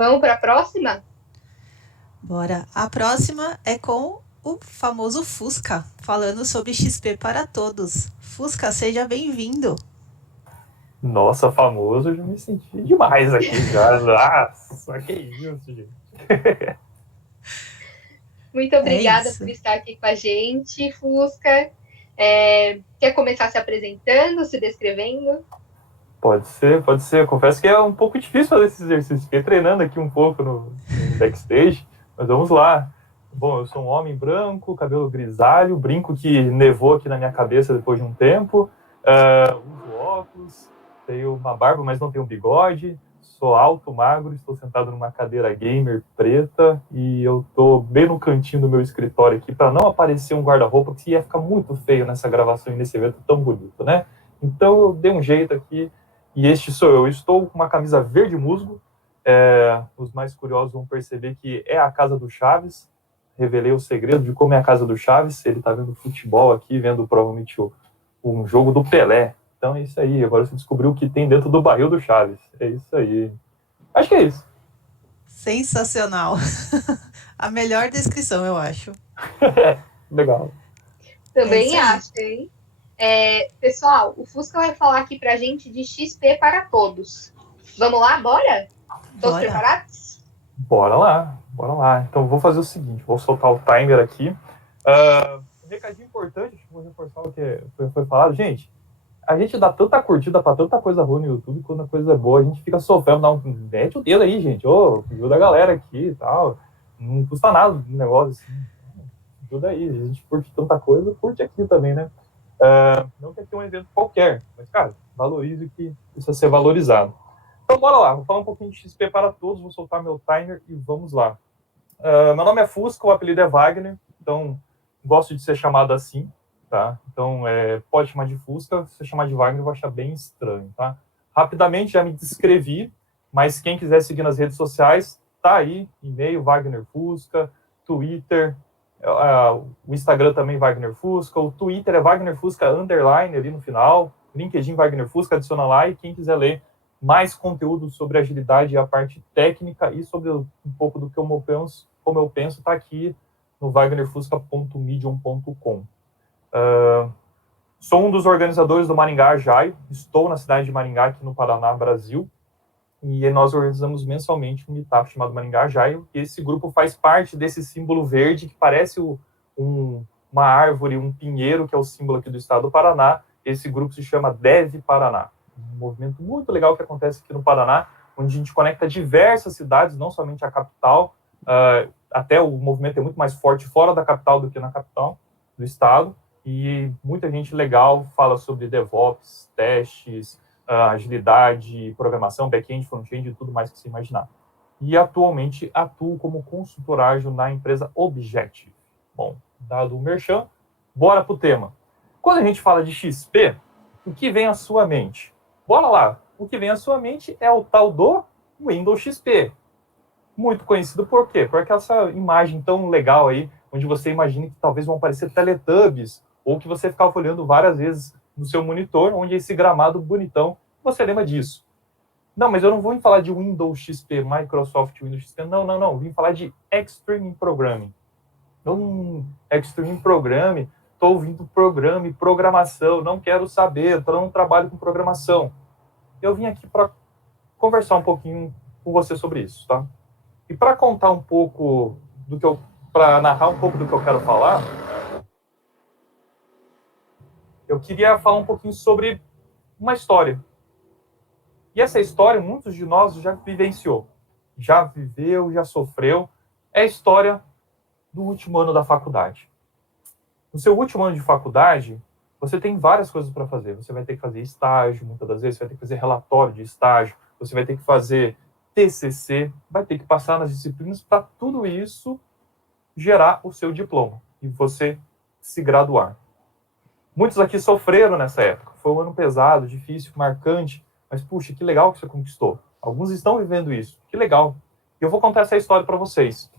Vamos para a próxima? Bora. A próxima é com o famoso Fusca, falando sobre XP para todos. Fusca, seja bem-vindo. Nossa, famoso, eu já me senti demais aqui já. Nossa, que isso, gente. Muito É obrigada isso. por estar aqui com a gente, Fusca. Quer começar se apresentando, se descrevendo? Pode ser, pode ser. Eu confesso que é um pouco difícil fazer esse exercício. Fiquei treinando aqui um pouco no backstage, mas vamos lá. Bom, eu sou um homem branco, cabelo grisalho, brinco que nevou aqui na minha cabeça depois de um tempo, uso óculos, tenho uma barba, mas não tenho bigode, sou alto, magro, estou sentado numa cadeira gamer preta e eu estou bem no cantinho do meu escritório aqui para não aparecer um guarda-roupa, que ia ficar muito feio nessa gravação e nesse evento tão bonito, né? Então eu dei um jeito aqui e este sou eu. Estou com uma camisa verde musgo. Os mais curiosos vão perceber que é a casa do Chaves. Revelei o segredo de como é a casa do Chaves. Ele está vendo futebol aqui, vendo provavelmente um jogo do Pelé. Então é isso aí. Agora você descobriu o que tem dentro do barril do Chaves. É isso aí. Acho que é isso. Sensacional. A melhor descrição, eu acho. Legal. É isso Também aí. acho, hein? Pessoal, o Fusca vai falar aqui para a gente de XP para todos. Vamos lá, bora? Todos Bora. preparados? Bora lá, bora lá. Então vou fazer o seguinte, vou soltar o timer aqui. Um recadinho importante, vou reforçar o que foi falado. Gente, a gente dá tanta curtida pra tanta coisa ruim no YouTube, quando a coisa é boa, a gente fica sofrendo, mete o dedo aí, gente. Ajuda a galera aqui e tal. Não custa nada o negócio assim. Ajuda aí, a gente curte tanta coisa, curte aqui também, né? Não que aqui é um evento qualquer, mas, cara, valorize o que precisa ser valorizado. Então, bora lá, vou falar um pouquinho de XP para todos, vou soltar meu timer e vamos lá. Meu nome é Fusca, o apelido é Wagner, então gosto de ser chamado assim, tá? Então, pode chamar de Fusca, se você chamar de Wagner eu vou achar bem estranho, tá? Rapidamente já me descrevi, mas quem quiser seguir nas redes sociais, tá aí, e-mail Wagner Fusca, Twitter, o Instagram também Wagner Fusca, o Twitter é Wagner Fusca _, ali no final, LinkedIn Wagner Fusca, adiciona lá, e quem quiser ler mais conteúdo sobre agilidade e a parte técnica e sobre um pouco do que como eu penso, está aqui no wagnerfusca.medium.com. Sou um dos organizadores do Maringá Agile, estou na cidade de Maringá, aqui no Paraná, Brasil, e nós organizamos mensalmente um meetup chamado Maringá Agile, e esse grupo faz parte desse símbolo verde que parece uma árvore, um pinheiro, que é o símbolo aqui do estado do Paraná. Esse grupo se chama Dev Paraná, um movimento muito legal que acontece aqui no Paraná, onde a gente conecta diversas cidades, não somente a capital, até o movimento é muito mais forte fora da capital do que na capital do estado, e muita gente legal fala sobre DevOps, testes, agilidade, programação, back-end, front-end e tudo mais que você imaginar. E atualmente atuo como consultor ágil na empresa Objective. Bom, dado o merchan, bora pro tema. Quando a gente fala de XP, o que vem à sua mente? Bora lá. O que vem à sua mente é o tal do Windows XP. Muito conhecido por quê? Por essa imagem tão legal aí, onde você imagina que talvez vão aparecer Teletubbies, ou que você ficava olhando várias vezes no seu monitor, onde esse gramado bonitão, você lembra disso. Não, mas eu não vou falar de Windows XP, Microsoft Windows XP, não. Eu vim falar de Extreme Programming. Extreme Programming, estou ouvindo programa e programação, não quero saber, eu não trabalho com programação. Eu vim aqui para conversar um pouquinho com você sobre isso, tá? E para contar um pouco para narrar um pouco do que eu quero falar, eu queria falar um pouquinho sobre uma história. E essa história, muitos de nós já vivenciou, já viveu, já sofreu. É a história do último ano da faculdade. No seu último ano de faculdade, você tem várias coisas para fazer. Você vai ter que fazer estágio, muitas das vezes, você vai ter que fazer relatório de estágio, você vai ter que fazer TCC, vai ter que passar nas disciplinas para tudo isso gerar o seu diploma e você se graduar. Muitos aqui sofreram nessa época. Foi um ano pesado, difícil, marcante, mas, puxa, que legal que você conquistou. Alguns estão vivendo isso. Que legal. E eu vou contar essa história para vocês.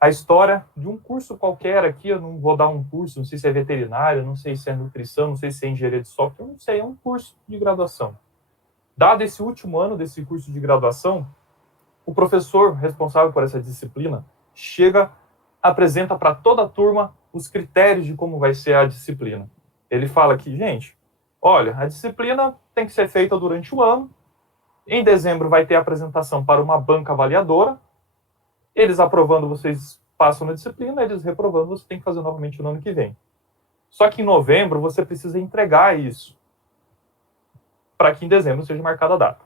A história de um curso qualquer aqui, eu não vou dar um curso, não sei se é veterinário, não sei se é nutrição, não sei se é engenharia de software, não sei, é um curso de graduação. Dado esse último ano desse curso de graduação, o professor responsável por essa disciplina chega, apresenta para toda a turma os critérios de como vai ser a disciplina. Ele fala que, gente, olha, a disciplina tem que ser feita durante o ano. Em dezembro vai ter a apresentação para uma banca avaliadora. Eles aprovando, vocês passam na disciplina. Eles reprovando, você tem que fazer novamente no ano que vem. Só que em novembro você precisa entregar isso para que em dezembro seja marcada a data.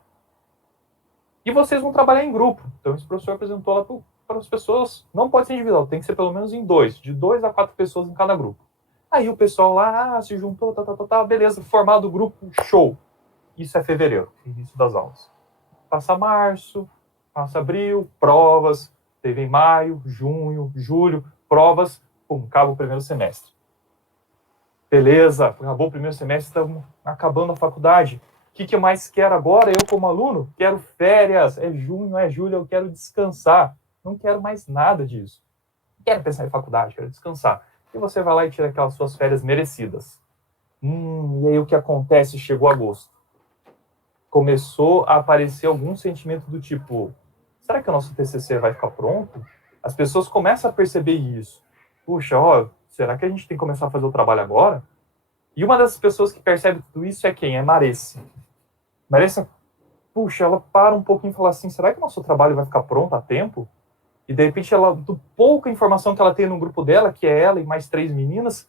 E vocês vão trabalhar em grupo. Então esse professor apresentou lá para as pessoas. Não pode ser individual, tem que ser pelo menos em 2. De 2 a 4 pessoas em cada grupo. Aí o pessoal lá se juntou, beleza, formado o grupo, show. Isso é fevereiro, início das aulas. Passa março, passa abril, provas, teve em maio, junho, julho, provas, pum, acaba o primeiro semestre. Beleza, acabou o primeiro semestre, estamos acabando a faculdade. O que eu mais quero agora, eu como aluno? Quero férias, é junho, é julho, eu quero descansar. Não quero mais nada disso. Não quero pensar em faculdade, quero descansar. E você vai lá e tira aquelas suas férias merecidas. E aí o que acontece? Chegou agosto. Começou a aparecer algum sentimento do tipo, será que o nosso TCC vai ficar pronto? As pessoas começam a perceber isso. Puxa, será que a gente tem que começar a fazer o trabalho agora? E uma das pessoas que percebe tudo isso é quem? É Maressa. Maressa, puxa, ela para um pouquinho e fala assim, será que o nosso trabalho vai ficar pronto a tempo? E de repente, do pouca informação que ela tem no grupo dela, que é ela e mais 3 meninas,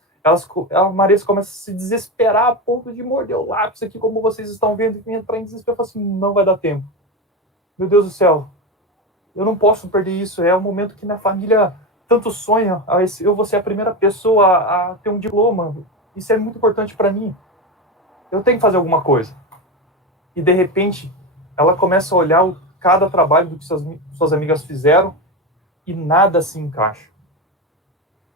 a Maressa começa a se desesperar a ponto de morder o lápis aqui, como vocês estão vendo, e entrar em desespero. Fala assim, não vai dar tempo. Meu Deus do céu, eu não posso perder isso. É o momento que minha família tanto sonha. Eu vou ser a primeira pessoa a ter um diploma. Isso é muito importante para mim. Eu tenho que fazer alguma coisa. E de repente, ela começa a olhar cada trabalho do que suas amigas fizeram e nada se encaixa.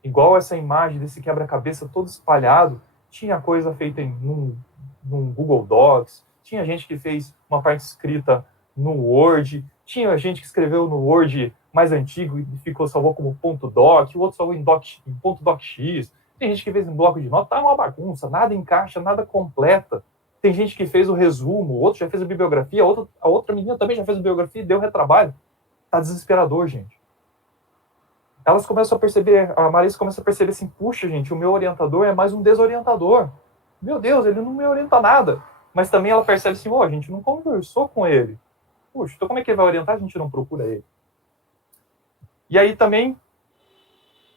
Igual essa imagem desse quebra-cabeça todo espalhado, tinha coisa feita num Google Docs, tinha gente que fez uma parte escrita no Word, tinha gente que escreveu no Word mais antigo e salvou como .doc, o outro salvou em .docx, tem gente que fez em bloco de notas, tá uma bagunça, nada encaixa, nada completa. Tem gente que fez o resumo, o outro já fez a bibliografia, a outra menina também já fez a bibliografia e deu retrabalho. Tá desesperador, gente. Elas começam a perceber, a Marisa começa a perceber assim, puxa, gente, o meu orientador é mais um desorientador. Meu Deus, ele não me orienta nada. Mas também ela percebe assim, a gente não conversou com ele. Puxa, então como é que ele vai orientar? A gente não procura ele. E aí também,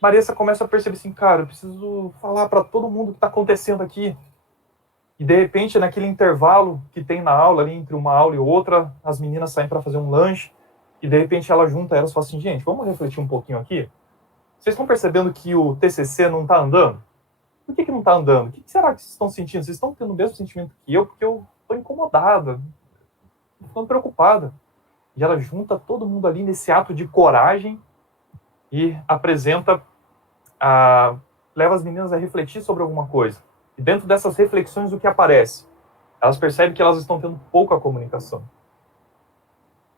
Marisa começa a perceber assim, cara, eu preciso falar para todo mundo o que está acontecendo aqui. E de repente, naquele intervalo que tem na aula, ali entre uma aula e outra, as meninas saem para fazer um lanche, e de repente ela junta elas e fala assim, gente, vamos refletir um pouquinho aqui? Vocês estão percebendo que o TCC não está andando? Por que não está andando? O que será que vocês estão sentindo? Vocês estão tendo o mesmo sentimento que eu? Porque eu estou incomodada, estou preocupada. E ela junta todo mundo ali nesse ato de coragem e apresenta, leva as meninas a refletir sobre alguma coisa. E dentro dessas reflexões, o que aparece? Elas percebem que elas estão tendo pouca comunicação.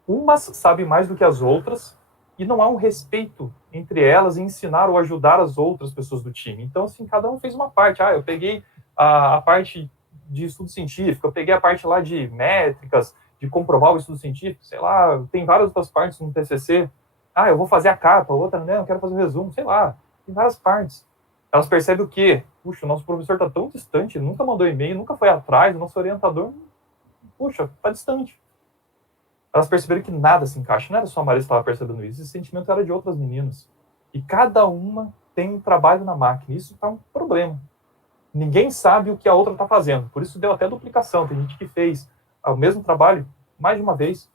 Umas sabem mais do que as outras e não há um respeito entre elas em ensinar ou ajudar as outras pessoas do time. Então, assim, cada um fez uma parte. Eu peguei a parte de estudo científico, eu peguei a parte lá de métricas, de comprovar o estudo científico, sei lá, tem várias outras partes no TCC. Eu vou fazer a capa, outra, né, eu quero fazer o resumo, sei lá, tem várias partes. Elas percebem o quê? Puxa, o nosso professor está tão distante, nunca mandou e-mail, nunca foi atrás, o nosso orientador, puxa, está distante. Elas perceberam que nada se encaixa. Não era só a Marisa que estava percebendo isso, esse sentimento era de outras meninas. E cada uma tem um trabalho na máquina. Isso está um problema. Ninguém sabe o que a outra está fazendo. Por isso deu até duplicação. Tem gente que fez o mesmo trabalho mais de uma vez.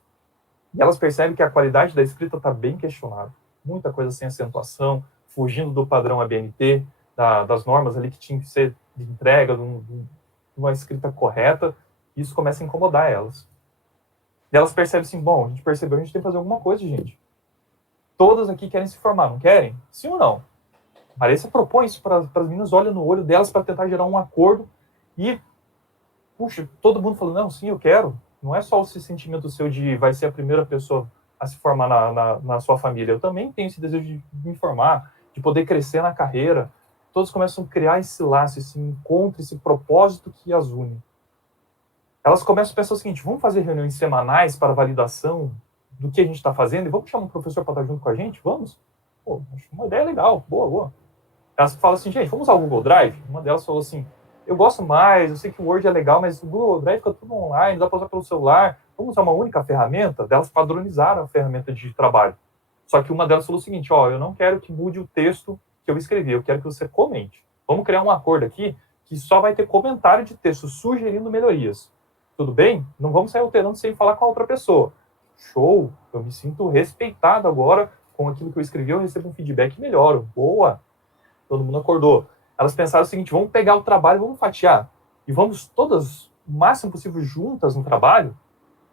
E elas percebem que a qualidade da escrita está bem questionada. Muita coisa sem acentuação, fugindo do padrão ABNT, das normas ali que tinha que ser de entrega, de uma escrita correta. Isso começa a incomodar elas. E elas percebem assim, bom, a gente percebeu, a gente tem que fazer alguma coisa, gente. Todas aqui querem se formar, não querem? Sim ou não? A Marisa propõe isso para as meninas, olha no olho delas para tentar gerar um acordo e, puxa, todo mundo falando, não, sim, eu quero. Não é só esse sentimento seu de vai ser a primeira pessoa a se formar na sua família. Eu também tenho esse desejo de me formar, de poder crescer na carreira. Todos começam a criar esse laço, esse encontro, esse propósito que as une. Elas começam a pensar o seguinte, vamos fazer reuniões semanais para validação do que a gente está fazendo e vamos chamar um professor para estar junto com a gente? Vamos? Pô, acho uma ideia legal, boa, boa. Elas falam assim, gente, vamos usar o Google Drive? Uma delas falou assim, eu gosto mais, eu sei que o Word é legal, mas o Google Drive fica tudo online, dá para usar pelo celular, vamos usar uma única ferramenta? Elas padronizaram a ferramenta de trabalho. Só que uma delas falou o seguinte, ó, eu não quero que mude o texto que eu escrevi, eu quero que você comente. Vamos criar um acordo aqui que só vai ter comentário de texto sugerindo melhorias. Tudo bem? Não vamos sair alterando sem falar com a outra pessoa. Show! Eu me sinto respeitado agora com aquilo que eu escrevi, eu recebo um feedback e melhoro. Boa! Todo mundo acordou. Elas pensaram o seguinte, vamos pegar o trabalho, vamos fatiar. E vamos todas, o máximo possível, juntas no trabalho?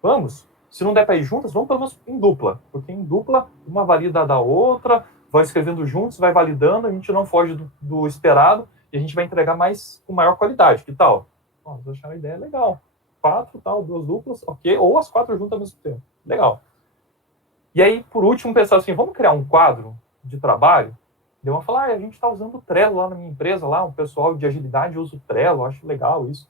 Vamos. Se não der para ir juntas, vamos pelo menos em dupla. Porque em dupla, uma valida da outra, vão escrevendo juntos, vai validando, a gente não foge do esperado e a gente vai entregar mais com maior qualidade. Que tal? Vocês acharam a ideia legal. 4, tal, 2 duplas, ok. Ou as 4 juntas ao mesmo tempo. Legal. E aí, por último, pensaram assim, vamos criar um quadro de trabalho? Deu uma falar, a gente está usando o Trello lá na minha empresa, lá, um pessoal de agilidade usa o Trello, acho legal isso.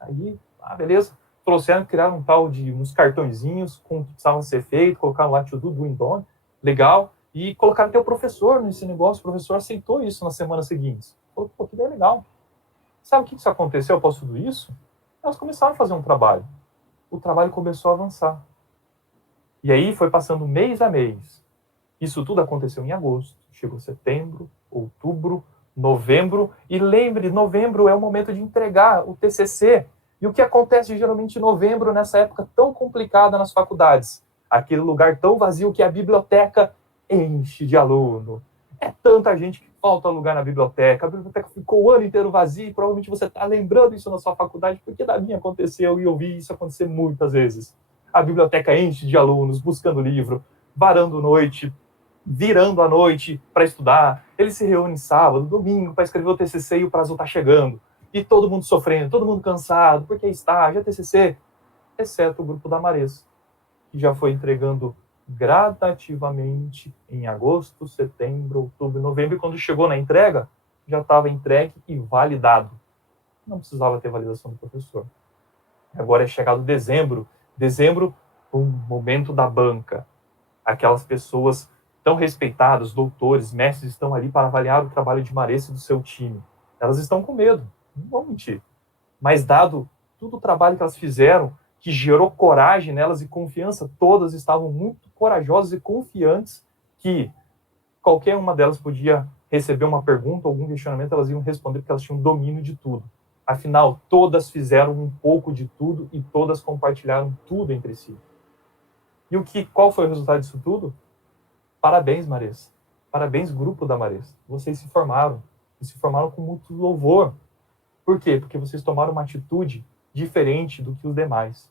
Aí, beleza. Trouxeram, criaram um tal de uns cartõezinhos com o que precisava ser feito, colocaram lá to do, doing, done, legal, e colocaram até o professor nesse negócio, o professor aceitou isso nas semanas seguintes. Falou, pô, que ideia legal. Sabe o que isso aconteceu após tudo isso? Elas começaram a fazer um trabalho. O trabalho começou a avançar. E aí foi passando mês a mês. Isso tudo aconteceu em agosto. Chegou setembro, outubro, novembro. E lembre, novembro é o momento de entregar o TCC. E o que acontece geralmente em novembro, nessa época tão complicada nas faculdades? Aquele lugar tão vazio que a biblioteca enche de aluno. É tanta gente que falta lugar na biblioteca. A biblioteca ficou o ano inteiro vazia e provavelmente você está lembrando isso na sua faculdade, porque da minha aconteceu e eu vi isso acontecer muitas vezes. A biblioteca enche de alunos buscando livro, varando noite, virando a noite para estudar. Eles se reúnem sábado, domingo para escrever o TCC e o prazo está chegando. E todo mundo sofrendo, todo mundo cansado, porque é estágio, é TCC, exceto o grupo da Maressa, que já foi entregando gradativamente em agosto, setembro, outubro, novembro, e quando chegou na entrega, já estava entregue e validado. Não precisava ter validação do professor. Agora é chegado dezembro, um momento da banca. Aquelas pessoas tão respeitadas, doutores, mestres, estão ali para avaliar o trabalho de Maressa e do seu time. Elas estão com medo, não vou mentir. Mas dado todo o trabalho que elas fizeram, que gerou coragem nelas e confiança, todas estavam muito corajosas e confiantes que qualquer uma delas podia receber uma pergunta, algum questionamento, elas iam responder porque elas tinham domínio de tudo. Afinal, todas fizeram um pouco de tudo e todas compartilharam tudo entre si. E qual foi o resultado disso tudo? Parabéns, Maressa. Parabéns, grupo da Maressa. Vocês se formaram. E se formaram com muito louvor. Por quê? Porque vocês tomaram uma atitude diferente do que os demais.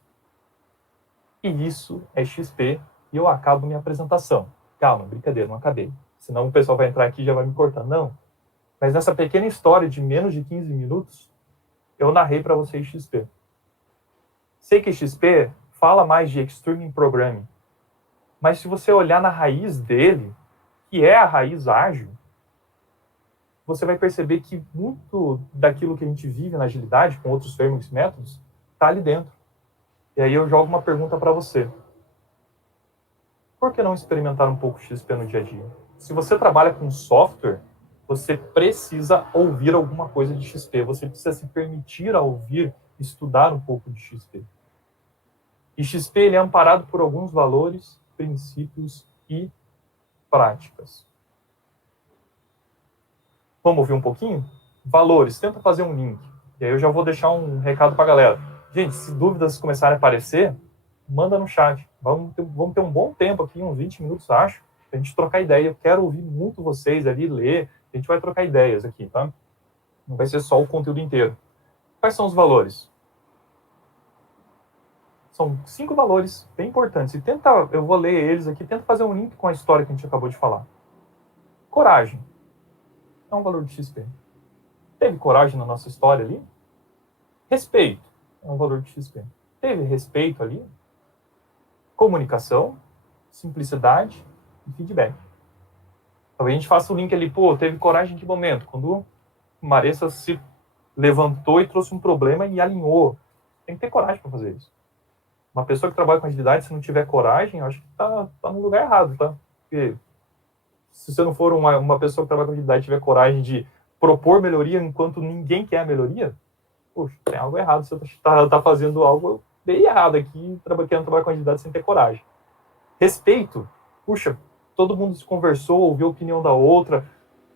E isso é XP. E eu acabo minha apresentação. Calma, brincadeira, não acabei. Senão o pessoal vai entrar aqui e já vai me cortar. Não. Mas nessa pequena história de menos de 15 minutos, eu narrei para vocês XP. Sei que XP fala mais de Extreme Programming. Mas se você olhar na raiz dele, que é a raiz ágil, você vai perceber que muito daquilo que a gente vive na agilidade, com outros frameworks e métodos, está ali dentro. E aí eu jogo uma pergunta para você. Por que não experimentar um pouco XP no dia a dia? Se você trabalha com software, você precisa ouvir alguma coisa de XP. Você precisa se permitir a ouvir, estudar um pouco de XP. E XP ele é amparado por alguns valores, princípios e práticas. Vamos ouvir um pouquinho? Valores. Tenta fazer um link. E aí eu já vou deixar um recado para a galera. Gente, se dúvidas começarem a aparecer, manda no chat. Vamos ter um bom tempo aqui, uns 20 minutos, acho, para a gente trocar ideia. Eu quero ouvir muito vocês ali, ler. A gente vai trocar ideias aqui, tá? Não vai ser só o conteúdo inteiro. Quais são os valores? São 5 valores bem importantes. E eu vou ler eles aqui, tenta fazer um link com a história que a gente acabou de falar. Coragem. É um valor de XP. Teve coragem na nossa história ali? Respeito. É um valor de XP. Teve respeito ali? Comunicação, simplicidade e feedback. Talvez a gente faça o link ali, teve coragem em que momento? Quando Maressa se levantou e trouxe um problema e alinhou. Tem que ter coragem para fazer isso. Uma pessoa que trabalha com agilidade, se não tiver coragem, eu acho que tá no lugar errado, tá? Porque se você não for uma pessoa que trabalha com agilidade e tiver coragem de propor melhoria enquanto ninguém quer a melhoria, poxa, tem algo errado. Você tá fazendo algo bem errado aqui, querendo trabalhar com agilidade sem ter coragem. Respeito. Puxa, todo mundo se conversou, ouviu a opinião da outra,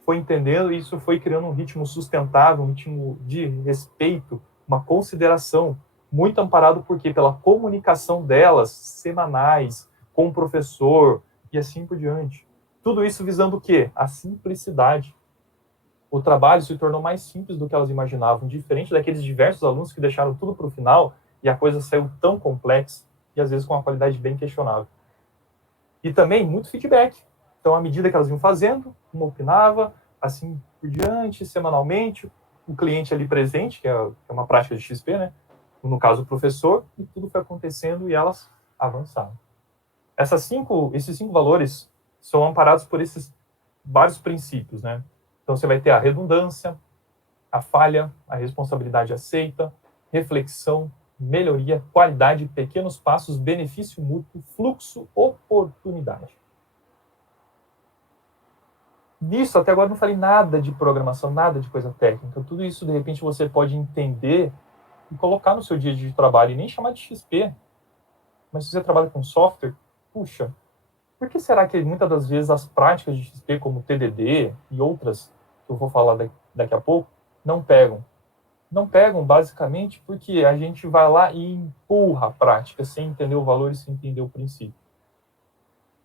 foi entendendo, e isso foi criando um ritmo sustentável, um ritmo de respeito, uma consideração, muito amparado por quê? Pela comunicação delas, semanais, com o professor, e assim por diante. Tudo isso visando o quê? A simplicidade. O trabalho se tornou mais simples do que elas imaginavam, diferente daqueles diversos alunos que deixaram tudo para o final e a coisa saiu tão complexa e às vezes com uma qualidade bem questionável. E também muito feedback. Então, à medida que elas iam fazendo, uma opinava, assim por diante, semanalmente, o cliente ali presente, que é uma prática de XP, né? No caso, o professor, e tudo foi acontecendo e elas avançaram. Esses 5 valores são amparados por esses vários princípios, né? Então, você vai ter a redundância, a falha, a responsabilidade aceita, reflexão, melhoria, qualidade, pequenos passos, benefício mútuo, fluxo, oportunidade. Nisso, até agora não falei nada de programação, nada de coisa técnica. Tudo isso, de repente, você pode entender e colocar no seu dia de trabalho, e nem chamar de XP. Mas se você trabalha com software, puxa, por que será que muitas das vezes as práticas de XP, como TDD e outras, que eu vou falar daqui a pouco, não pegam? Não pegam, basicamente, porque a gente vai lá e empurra a prática, sem entender o valor e sem entender o princípio.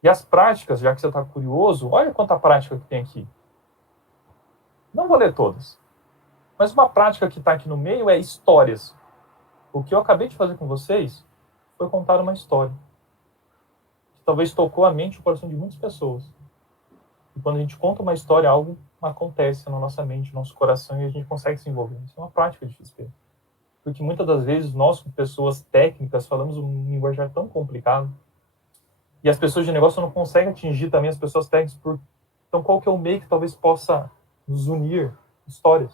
E as práticas, já que você está curioso, olha quanta prática que tem aqui. Não vou ler todas. Mas uma prática que está aqui no meio é histórias. O que eu acabei de fazer com vocês foi contar uma história. Que talvez tocou a mente e o coração de muitas pessoas. E quando a gente conta uma história, algo acontece na nossa mente, no nosso coração, e a gente consegue se envolver. Isso é uma prática de XP. Porque muitas das vezes nós, como pessoas técnicas, falamos um linguajar tão complicado. E as pessoas de negócio não conseguem atingir também as pessoas técnicas. Então, qual que é o meio que talvez possa nos unir? Histórias.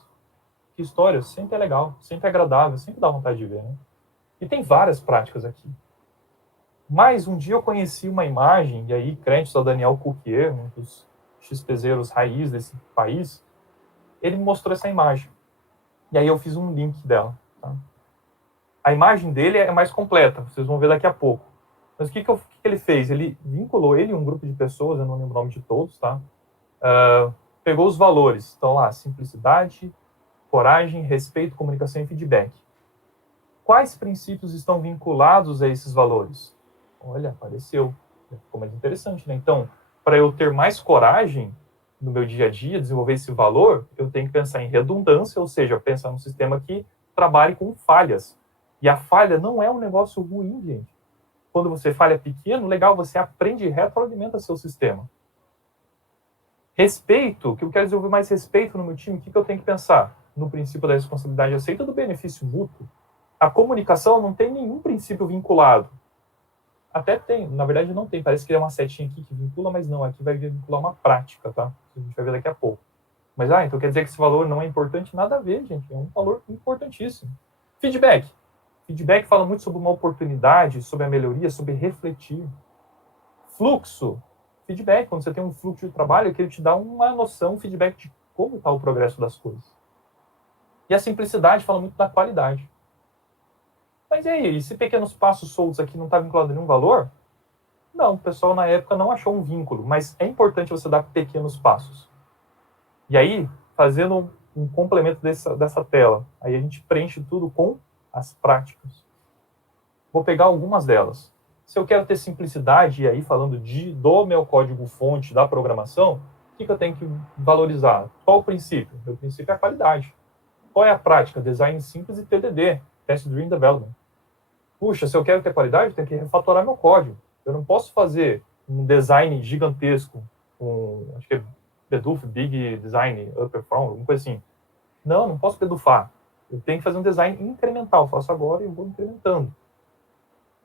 Que histórias sempre é legal, sempre é agradável, sempre dá vontade de ver, né? E tem várias práticas aqui. Mas um dia eu conheci uma imagem, e aí créditos ao Daniel Coulquier, um dos XPzeiros raiz desse país, ele me mostrou essa imagem. E aí eu fiz um link dela. Tá? A imagem dele é mais completa, vocês vão ver daqui a pouco. Mas o que ele fez? Ele vinculou ele e um grupo de pessoas, eu não lembro o nome de todos, tá? Pegou os valores. Então lá, simplicidade, coragem, respeito, comunicação e feedback. Quais princípios estão vinculados a esses valores? Olha, apareceu. Ficou mais interessante, né? Então, para eu ter mais coragem no meu dia a dia, desenvolver esse valor, eu tenho que pensar em redundância, ou seja, pensar num sistema que trabalhe com falhas. E a falha não é um negócio ruim, gente. Quando você falha pequeno, legal, você aprende e retroalimenta seu sistema. Respeito, que eu quero desenvolver mais respeito no meu time, o que eu tenho que pensar? No princípio da responsabilidade aceita do benefício mútuo. A comunicação não tem nenhum princípio vinculado. Até tem, na verdade não tem, parece que é uma setinha aqui que vincula, mas não, aqui vai vincular uma prática, tá? A gente vai ver daqui a pouco. Mas, então quer dizer que esse valor não é importante? Nada a ver, gente, é um valor importantíssimo. Feedback. Feedback fala muito sobre uma oportunidade, sobre a melhoria, sobre refletir. Fluxo. Feedback, quando você tem um fluxo de trabalho, é que ele te dá uma noção, um feedback de como está o progresso das coisas. E a simplicidade fala muito da qualidade. Mas e aí, se pequenos passos soltos aqui não está vinculado a nenhum valor? Não, o pessoal na época não achou um vínculo, mas é importante você dar pequenos passos. E aí, fazendo um complemento dessa tela, aí a gente preenche tudo com as práticas. Vou pegar algumas delas. Se eu quero ter simplicidade, e aí falando do meu código-fonte da programação, o que eu tenho que valorizar? Qual o princípio? Meu princípio é a qualidade. Qual é a prática? Design simples e TDD, Test Driven Development. Puxa, se eu quero ter qualidade, eu tenho que refatorar meu código. Eu não posso fazer um design gigantesco, acho que é Beduf, Big Design, Upper From, alguma coisa assim. Não posso bedufar. Eu tenho que fazer um design incremental. Eu faço agora e eu vou incrementando.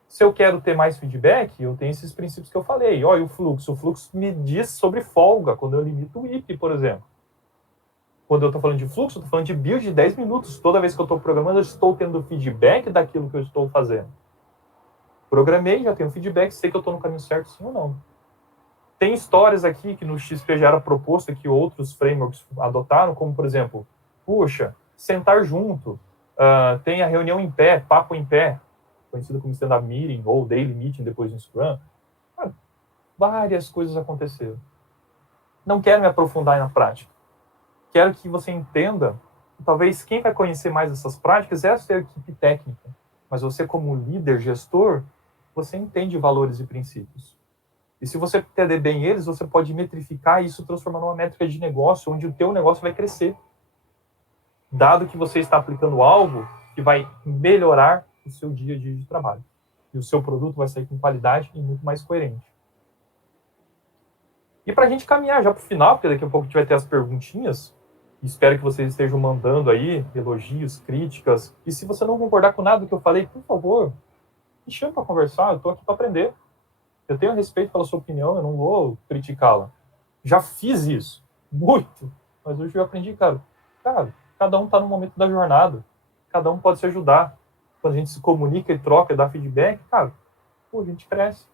Se eu quero ter mais feedback, eu tenho esses princípios que eu falei. Olha, o fluxo. O fluxo me diz sobre folga, quando eu limito o IP, por exemplo. Quando eu estou falando de fluxo, eu estou falando de build de 10 minutos. Toda vez que eu estou programando, eu estou tendo feedback daquilo que eu estou fazendo. Programei, já tenho feedback, sei que eu estou no caminho certo, sim ou não. Tem histórias aqui que no XP já era proposto que outros frameworks adotaram, como, por exemplo, puxa, sentar junto, tem a reunião em pé, papo em pé, conhecido como stand-up meeting ou daily meeting depois do Scrum. Várias coisas aconteceram. Não quero me aprofundar na prática. Quero que você entenda, talvez quem vai conhecer mais essas práticas é a sua equipe técnica, mas você como líder, gestor, você entende valores e princípios. E se você entender bem eles, você pode metrificar e isso transformar numa métrica de negócio, onde o teu negócio vai crescer. Dado que você está aplicando algo que vai melhorar o seu dia a dia de trabalho. E o seu produto vai sair com qualidade e muito mais coerente. E para a gente caminhar já para o final, porque daqui a pouco a gente vai ter as perguntinhas, espero que vocês estejam mandando aí elogios, críticas, e se você não concordar com nada do que eu falei, por favor, me chame para conversar, eu estou aqui para aprender. Eu tenho respeito pela sua opinião, eu não vou criticá-la. Já fiz isso, muito, mas hoje eu aprendi, cara, cada um está no momento da jornada, cada um pode se ajudar. Quando a gente se comunica e troca e dá feedback, cara, a gente cresce.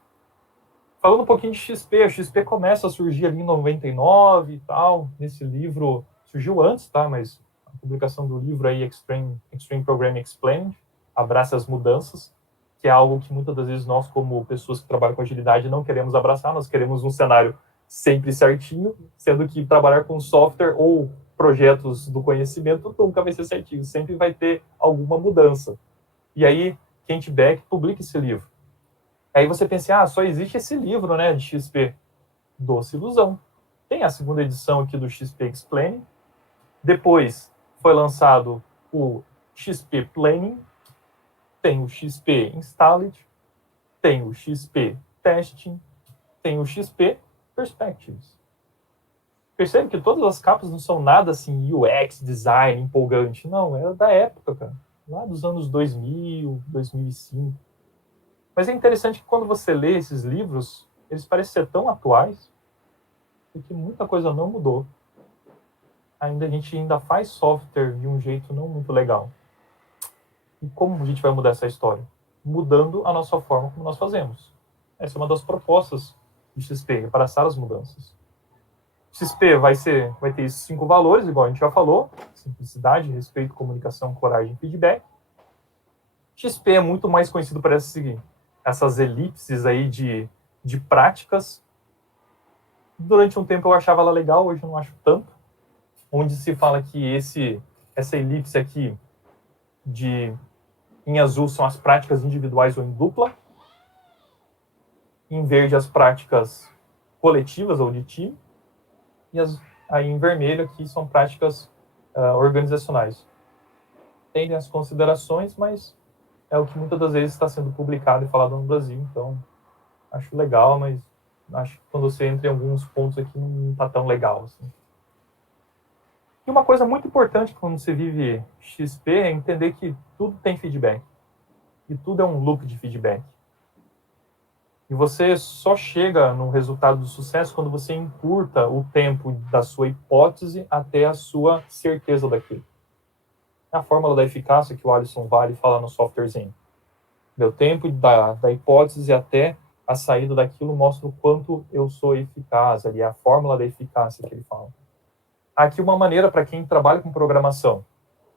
Falando um pouquinho de XP, a XP começa a surgir ali em 99 e tal, nesse livro, surgiu antes, tá, mas a publicação do livro aí, Extreme Programming Explained, Abraça as Mudanças, que é algo que muitas das vezes nós, como pessoas que trabalham com agilidade, não queremos abraçar, nós queremos um cenário sempre certinho, sendo que trabalhar com software ou projetos do conhecimento nunca vai ser certinho, sempre vai ter alguma mudança. E aí, Kent Beck publica esse livro. Aí você pensa, só existe esse livro, né, de XP. Doce ilusão. Tem a segunda edição aqui do XP Explaining. Depois foi lançado o XP Planning. Tem o XP Installed. Tem o XP Testing. Tem o XP Perspectives. Percebe que todas as capas não são nada assim, UX, design, empolgante. Não, é da época, cara. Lá dos anos 2000, 2005. Mas é interessante que quando você lê esses livros, eles parecem ser tão atuais, porque muita coisa não mudou. A gente ainda faz software de um jeito não muito legal. E como a gente vai mudar essa história? Mudando a nossa forma como nós fazemos. Essa é uma das propostas do XP, abraçar as mudanças. XP vai ter esses 5 valores, igual a gente já falou: simplicidade, respeito, comunicação, coragem e feedback. XP é muito mais conhecido por essas elipses aí de práticas. Durante um tempo eu achava ela legal, hoje eu não acho tanto. Onde se fala que essa elipse aqui em azul são as práticas individuais ou em dupla. Em verde as práticas coletivas ou de time. E aí em vermelho aqui são práticas organizacionais. Tem as considerações, mas é o que muitas das vezes está sendo publicado e falado no Brasil, então acho legal, mas acho que quando você entra em alguns pontos aqui não está tão legal. Assim. E uma coisa muito importante quando você vive XP é entender que tudo tem feedback. E tudo é um loop de feedback. E você só chega no resultado do sucesso quando você encurta o tempo da sua hipótese até a sua certeza daquilo. É a fórmula da eficácia que o Alisson Vale fala no Softwarezinho. Meu tempo da hipótese até a saída daquilo mostra o quanto eu sou eficaz. Ali é a fórmula da eficácia que ele fala. Aqui uma maneira para quem trabalha com programação.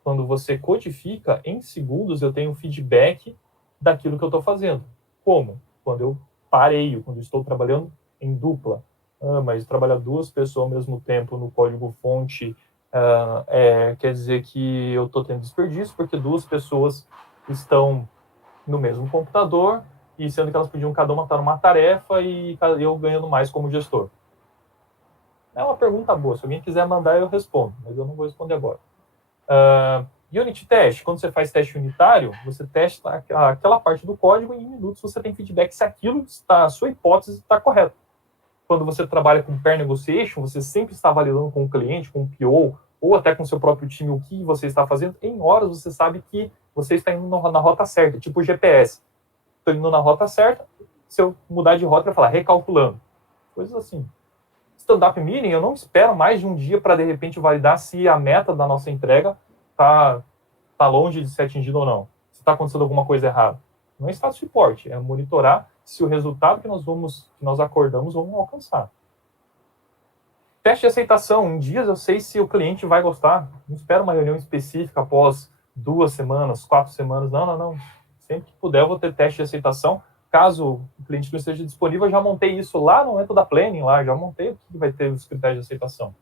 Quando você codifica, em segundos eu tenho feedback daquilo que eu estou fazendo. Como? Quando eu pareio, quando eu estou trabalhando em dupla. Mas trabalhar 2 pessoas ao mesmo tempo no código-fonte quer dizer que eu estou tendo desperdício, porque 2 pessoas estão no mesmo computador, e sendo que elas podiam cada uma estar numa tarefa e eu ganhando mais como gestor. É uma pergunta boa. Se alguém quiser mandar, eu respondo, mas eu não vou responder agora. Unit test. Quando você faz teste unitário, você testa aquela parte do código e em minutos você tem feedback se aquilo está, a sua hipótese está correta. Quando você trabalha com pair negotiation, você sempre está validando com o cliente, com o PO, ou até com o seu próprio time o que você está fazendo. Em horas você sabe que você está indo na rota certa, tipo o GPS. Estou indo na rota certa, se eu mudar de rota, eu falar recalculando. Coisas assim. Stand-up meeting, eu não espero mais de um dia para, de repente, validar se a meta da nossa entrega está longe de ser atingida ou não. Se está acontecendo alguma coisa errada. Não é status report, é monitorar se o resultado que nós acordamos vamos alcançar. Teste de aceitação. Em dias eu sei se o cliente vai gostar. Não espero uma reunião específica após 2 semanas, 4 semanas. Não. Sempre que puder eu vou ter teste de aceitação. Caso o cliente não esteja disponível, eu já montei isso lá no momento da planning, lá, já montei o que vai ter os critérios de aceitação.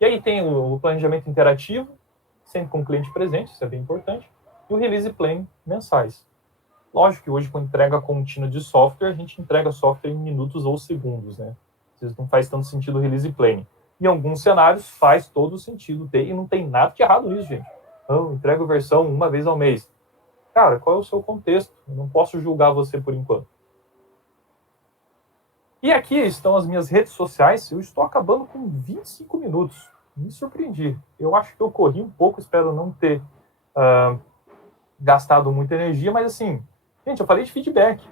E aí tem o planejamento interativo, sempre com o cliente presente, isso é bem importante, e o release plan mensais. Lógico que hoje, com entrega contínua de software, a gente entrega software em minutos ou segundos, né? Às vezes não faz tanto sentido o release plan. Em alguns cenários faz todo sentido ter, e não tem nada de errado nisso, gente. Então, entrego versão uma vez ao mês. Cara, qual é o seu contexto? Eu não posso julgar você por enquanto. E aqui estão as minhas redes sociais. Eu estou acabando com 25 minutos. Me surpreendi. Eu acho que eu corri um pouco, espero não ter gastado muita energia, mas assim, gente, eu falei de feedback.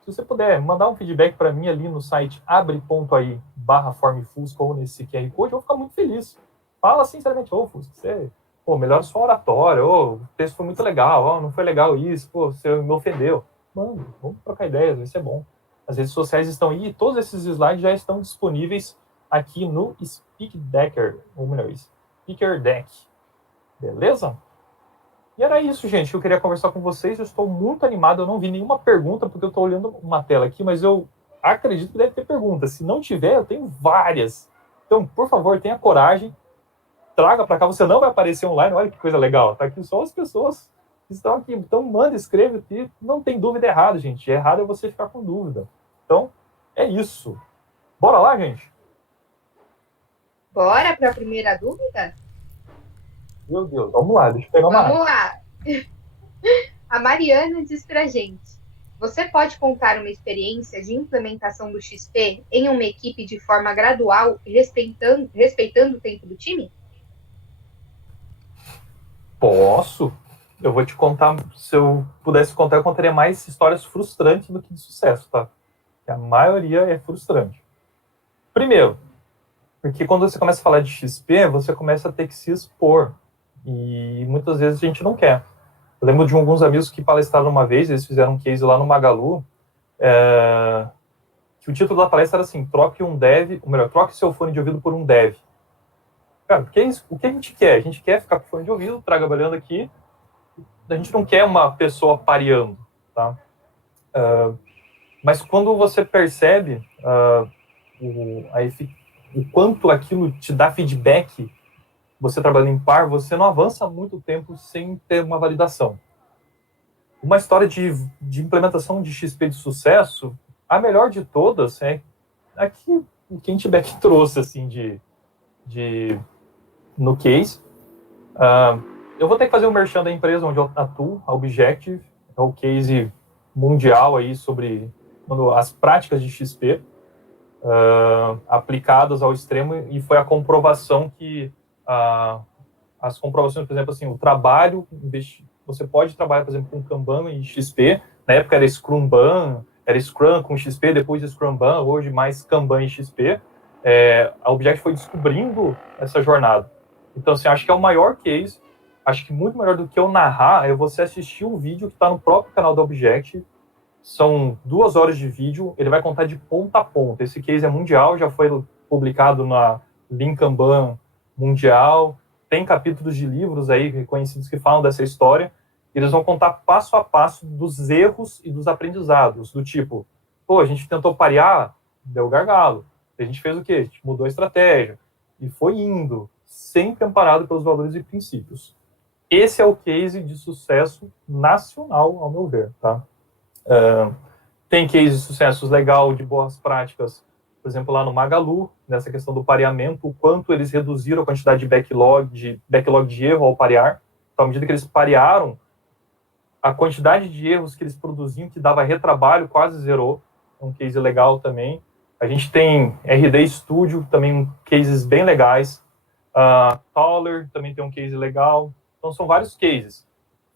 Se você puder mandar um feedback para mim ali no site abre.ai/formfusca ou nesse QR Code, eu vou ficar muito feliz. Fala sinceramente, Fusca, você melhora sua oratória, o texto foi muito legal, não foi legal isso, você me ofendeu. Mano, vamos trocar ideias, vai ser bom. As redes sociais estão aí e todos esses slides já estão disponíveis aqui no Speaker Deck. Beleza? E era isso, gente, que eu queria conversar com vocês. Eu estou muito animado, eu não vi nenhuma pergunta, porque eu estou olhando uma tela aqui, mas eu acredito que deve ter perguntas. Se não tiver, eu tenho várias. Então, por favor, tenha coragem, traga para cá, você não vai aparecer online, olha que coisa legal, tá aqui só as pessoas que estão aqui. Então, manda, escreve aqui, não tem dúvida errada, gente. Errado é você ficar com dúvida. Então, é isso. Bora lá, gente? Bora para a primeira dúvida? Meu Deus, vamos lá, deixa eu pegar uma água. Vamos lá. A Mariana diz pra gente: você pode contar uma experiência de implementação do XP em uma equipe de forma gradual, respeitando o tempo do time? Posso. Eu vou te contar, se eu pudesse contar, eu contaria mais histórias frustrantes do que de sucesso, tá? Porque a maioria é frustrante. Primeiro, porque quando você começa a falar de XP, você começa a ter que se expor. E muitas vezes a gente não quer. Eu lembro de alguns amigos que palestraram uma vez, eles fizeram um case lá no Magalu, que o título da palestra era assim: troque seu fone de ouvido por um dev. Cara, porque é isso, o que a gente quer? A gente quer ficar com fone de ouvido, trabalhando aqui. A gente não quer uma pessoa pareando, tá? Mas quando você percebe o quanto aquilo te dá feedback, você trabalhando em par, você não avança muito tempo sem ter uma validação. Uma história de implementação de XP de sucesso, a melhor de todas é aqui o que a Intback trouxe, assim, no case. Eu vou ter que fazer um merchan da empresa onde eu atuo, a Objective, é o case mundial aí sobre as práticas de XP aplicadas ao extremo, e foi a comprovação que as comprovações, por exemplo, assim, o trabalho, você pode trabalhar, por exemplo, com Kanban e XP, na época era Scrumban, era Scrum com XP, depois Scrumban, hoje mais Kanban e XP, a Objective foi descobrindo essa jornada. Então, assim, acho que é o maior case, acho que muito melhor do que eu narrar é você assistir um vídeo que está no próprio canal da Objective. São 2 horas de vídeo, ele vai contar de ponta a ponta. Esse case é mundial, já foi publicado na Lean Kanban mundial, tem capítulos de livros aí reconhecidos que falam dessa história. Eles vão contar passo a passo dos erros e dos aprendizados, do tipo, a gente tentou parear, deu gargalo. A gente fez o quê? A gente mudou a estratégia e foi indo, sempre amparado pelos valores e princípios. Esse é o case de sucesso nacional, ao meu ver, tá? Tem case de sucessos legal, de boas práticas, por exemplo, lá no Magalu, nessa questão do pareamento, o quanto eles reduziram a quantidade de backlog de erro ao parear. Então, à medida que eles parearam, a quantidade de erros que eles produziam, que dava retrabalho, quase zerou. É um case legal também. A gente tem RD Studio, também cases bem legais. Taller também tem um case legal. Então, são vários cases.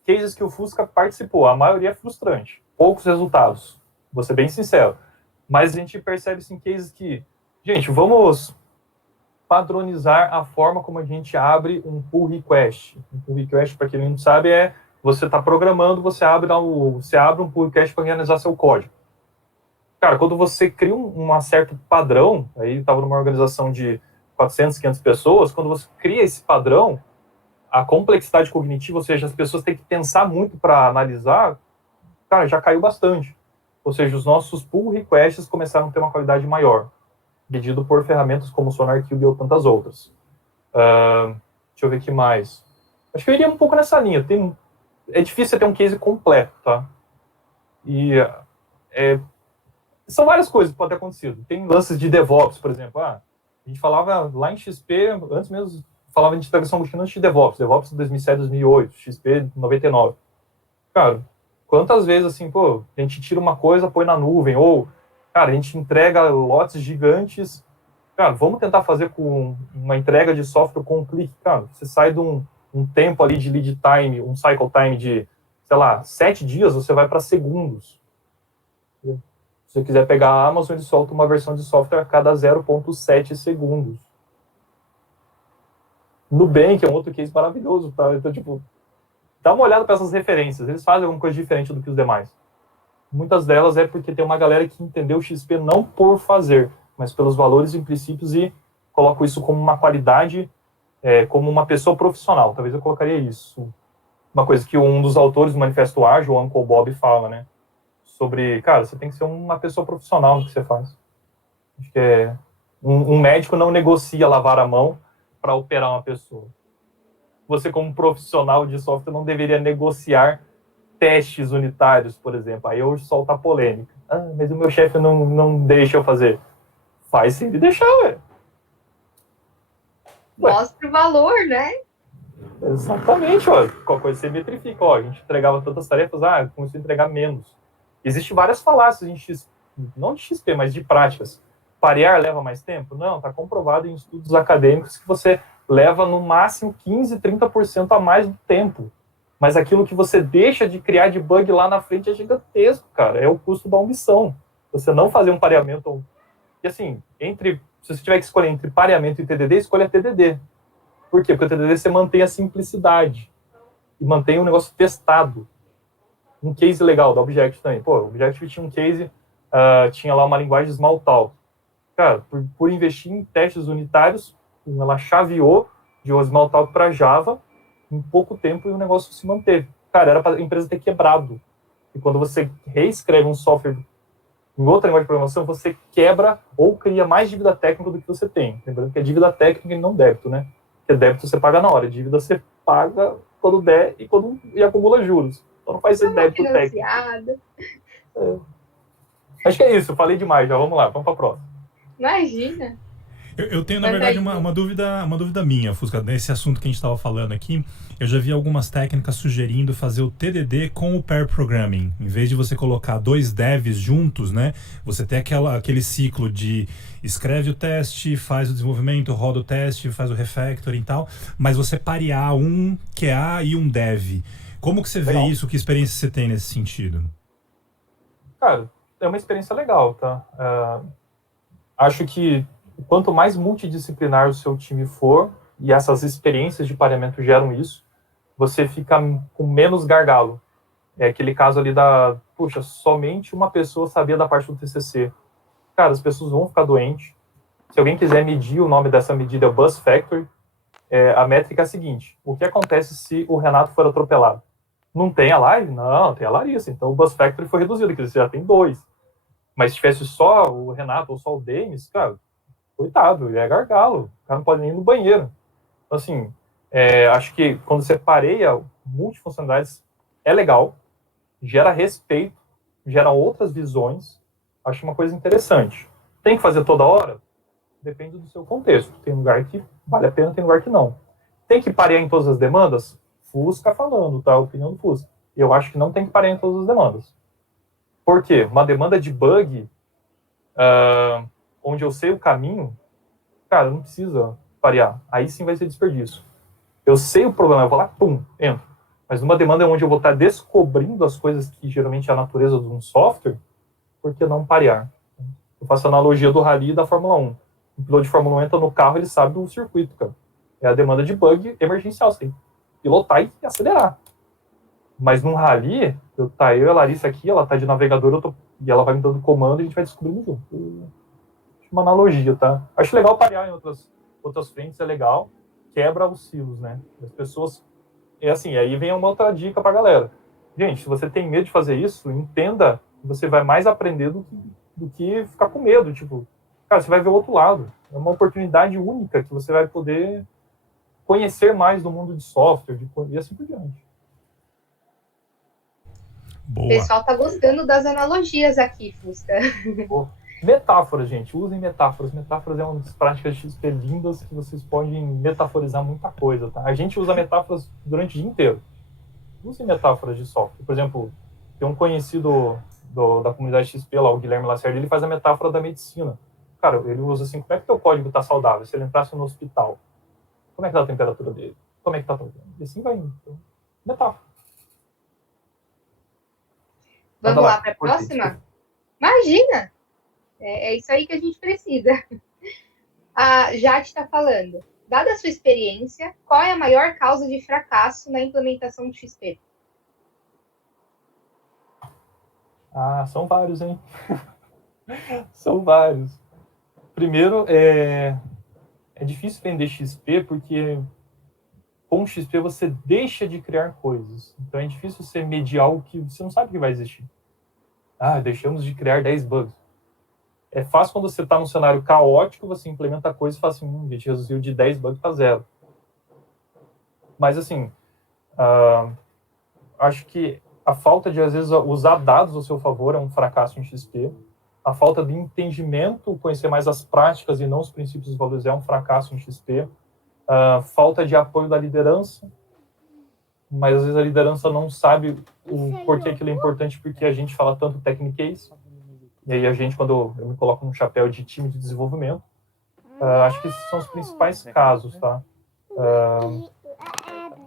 Cases que o Fusca participou, a maioria é frustrante. Poucos resultados, vou ser bem sincero. Mas a gente percebe, sim, cases que... Gente, vamos padronizar a forma como a gente abre um pull request. Um pull request, para quem não sabe, é você está programando, você abre um pull request para organizar seu código. Cara, quando você cria um certo padrão, aí estava numa organização de 400, 500 pessoas, quando você cria esse padrão, a complexidade cognitiva, ou seja, as pessoas têm que pensar muito para analisar, cara, já caiu bastante. Ou seja, os nossos pull requests começaram a ter uma qualidade maior, medido por ferramentas como o SonarQube ou tantas outras. Deixa eu ver o que mais. Acho que eu iria um pouco nessa linha. É difícil ter um case completo, tá? E são várias coisas que podem ter acontecido. Tem lances de DevOps, por exemplo. A gente falava lá em XP, antes mesmo, falava de integração contínua antes de DevOps. DevOps de 2007, 2008, XP 99. Cara, quantas vezes, assim, pô, a gente tira uma coisa, põe na nuvem, ou, cara, a gente entrega lotes gigantes. Cara, vamos tentar fazer com uma entrega de software com um clique. Cara, você sai de um tempo ali de lead time, um cycle time de, sei lá, 7 dias, você vai para segundos. Se você quiser pegar a Amazon, ele solta uma versão de software a cada 0,7 segundos. Nubank é um outro case maravilhoso, tá? Então, tipo, dá uma olhada para essas referências. Eles fazem alguma coisa diferente do que os demais. Muitas delas é porque tem uma galera que entendeu o XP não por fazer, mas pelos valores e princípios e coloco isso como uma qualidade, como uma pessoa profissional. Talvez eu colocaria isso. Uma coisa que um dos autores do Manifesto Ágil, o Uncle Bob, fala, né? Sobre, cara, você tem que ser uma pessoa profissional no que você faz. Acho que um médico não negocia lavar a mão para operar uma pessoa. Você, como profissional de software, não deveria negociar testes unitários, por exemplo. Aí eu solto a polêmica. Mas o meu chefe não deixa eu fazer. Faz se ele deixar, ué. Mostra o valor, né? Exatamente, ó. Qualquer coisa você metrifica. Ó, a gente entregava tantas tarefas, começou a entregar menos. Existem várias falácias em XP, não de XP, mas de práticas. Parear leva mais tempo? Não, está comprovado em estudos acadêmicos que você leva no máximo 15%, 30% a mais do tempo. Mas aquilo que você deixa de criar de bug lá na frente é gigantesco, cara. É o custo da omissão. Você não fazer um pareamento... E assim, se você tiver que escolher entre pareamento e TDD, escolha TDD. Por quê? Porque o TDD você mantém a simplicidade e mantém o negócio testado. Um case legal da Objective também. Pô, o Objective tinha um case, tinha lá uma linguagem Smalltalk. Cara, por investir em testes unitários, ela chaveou de Smalltalk para Java em pouco tempo e o negócio se manteve. Cara, era para a empresa ter quebrado. E quando você reescreve um software em outra linguagem de programação, você quebra ou cria mais dívida técnica do que você tem. Lembrando que é dívida técnica e não débito, né? Porque débito você paga na hora, dívida você paga quando der e acumula juros. Então não faz ser débito técnico. Acho que é isso, eu falei demais já. Vamos lá, vamos para a próxima. Imagina. Eu tenho, na verdade, uma dúvida minha, Fusca, nesse assunto que a gente estava falando aqui. Eu já vi algumas técnicas sugerindo fazer o TDD com o pair programming. Em vez de você colocar 2 devs juntos, né? Você tem aquele ciclo de escreve o teste, faz o desenvolvimento, roda o teste, faz o refactoring e tal, mas você parear um QA e um dev. Como que você vê isso? Que experiência você tem nesse sentido? Cara, é uma experiência legal, tá? Acho que quanto mais multidisciplinar o seu time for, e essas experiências de pareamento geram isso, você fica com menos gargalo. É aquele caso ali somente uma pessoa sabia da parte do TCC. Cara, as pessoas vão ficar doentes. Se alguém quiser medir, o nome dessa medida é o Bus Factor. A métrica é a seguinte: o que acontece se o Renato for atropelado? Não tem a live? Não, tem a Larissa. Então o Bus Factor foi reduzido, que você já tem 2. Mas se tivesse só o Renato ou só o Denis, cara, coitado, é gargalo. O cara não pode nem ir no banheiro. Então, assim, acho que quando você pareia multifuncionalidades, é legal, gera respeito, gera outras visões. Acho uma coisa interessante. Tem que fazer toda hora? Depende do seu contexto. Tem lugar que vale a pena, tem lugar que não. Tem que parear em todas as demandas? Fusca falando, tá? A opinião do Fusca. Eu acho que não tem que parear em todas as demandas. Por quê? Uma demanda de bug, onde eu sei o caminho, cara, não precisa parear. Aí sim vai ser desperdício. Eu sei o problema, eu vou lá, pum, entro. Mas numa demanda onde eu vou estar descobrindo as coisas que geralmente é a natureza de um software, por que não parear? Eu faço a analogia do rally e da Fórmula 1. O piloto de Fórmula 1 entra no carro, ele sabe o circuito, cara. É a demanda de bug emergencial, você tem que pilotar e acelerar. Mas num rally, eu e a Larissa aqui, ela tá de navegador, e ela vai me dando comando e a gente vai descobrindo junto. Uma analogia, tá? Acho legal parear em outras frentes, é legal. Quebra os silos, né? As pessoas... É assim, aí vem uma outra dica pra galera. Gente, se você tem medo de fazer isso, entenda que você vai mais aprender do que ficar com medo. Tipo, cara, você vai ver o outro lado. É uma oportunidade única que você vai poder conhecer mais do mundo de software e assim por diante. O pessoal tá gostando das analogias aqui, Fusca. Metáforas, gente. Usem metáforas. Metáforas é uma das práticas XP lindas que vocês podem metaforizar muita coisa, tá? A gente usa metáforas durante o dia inteiro. Usem metáforas de software. Por exemplo, tem um conhecido da comunidade XP lá, o Guilherme Lacerda, ele faz a metáfora da medicina. Cara, ele usa assim, como é que teu código tá saudável? Se ele entrasse no hospital, como é que tá a temperatura dele? Como é que tá tudo? E assim vai indo. Então, metáfora. Vamos lá para a próxima? Imagina! É isso aí que a gente precisa. A Jade está falando. Dada a sua experiência, qual é a maior causa de fracasso na implementação do XP? São vários, hein? São vários. Primeiro, é difícil vender XP porque com XP você deixa de criar coisas. Então é difícil você mediar o que você não sabe que vai existir. Deixamos de criar 10 bugs. É fácil quando você está num cenário caótico, você implementa coisas e fala assim, a gente reduziu de 10 bugs para 0. Mas assim, acho que a falta de, às vezes, usar dados ao seu favor é um fracasso em XP. A falta de entendimento, conhecer mais as práticas e não os princípios e valores é um fracasso em XP. Falta de apoio da liderança, mas às vezes a liderança não sabe o porquê aquilo é importante, porque a gente fala tanto techniquez. E aí a gente, quando eu me coloco no chapéu de time de desenvolvimento, acho que esses são os principais casos, tá?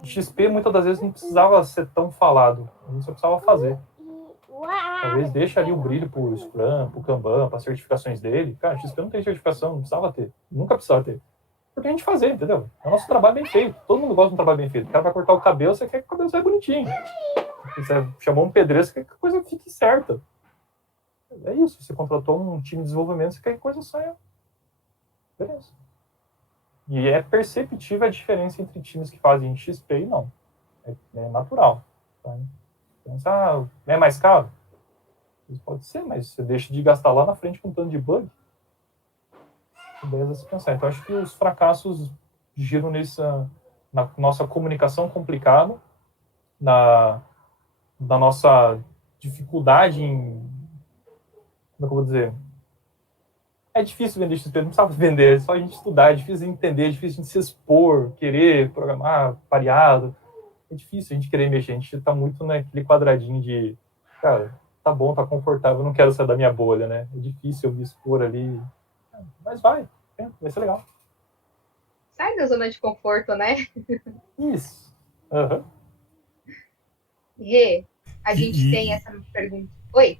XP, muitas das vezes, não precisava ser tão falado. A gente só precisava fazer. Talvez deixe ali o brilho pro Scrum, pro Kanban, para certificações dele. Cara, XP não tem certificação, não precisava ter. Nunca precisava ter. Porque a gente fazer, entendeu? É o nosso trabalho bem feito. Todo mundo gosta de um trabalho bem feito. O cara vai cortar o cabelo, você quer que o cabelo saia bonitinho. Você chamou um pedreiro, você quer que a coisa fique certa. É isso. Você contratou um time de desenvolvimento, você quer que a coisa saia. Beleza. E é perceptível a diferença entre times que fazem XP e não. É natural. Tá? Pensa, é mais caro? Pode ser, mas você deixa de gastar lá na frente com um tanto de bug. Beleza se pensar. Então, acho que os fracassos giram na nossa comunicação complicada, na nossa dificuldade em... Como é que eu vou dizer? É difícil vender XP, não precisava vender, é só a gente estudar, é difícil entender, é difícil a gente se expor, querer programar pareado. É difícil a gente querer mexer, a gente está muito naquele quadradinho de, cara, tá bom, tá confortável, eu não quero sair da minha bolha, né? É difícil eu me expor ali, mas vai ser legal. Sai da zona de conforto, né? Isso. Uhum. Rê, a gente tem essa pergunta. Oi?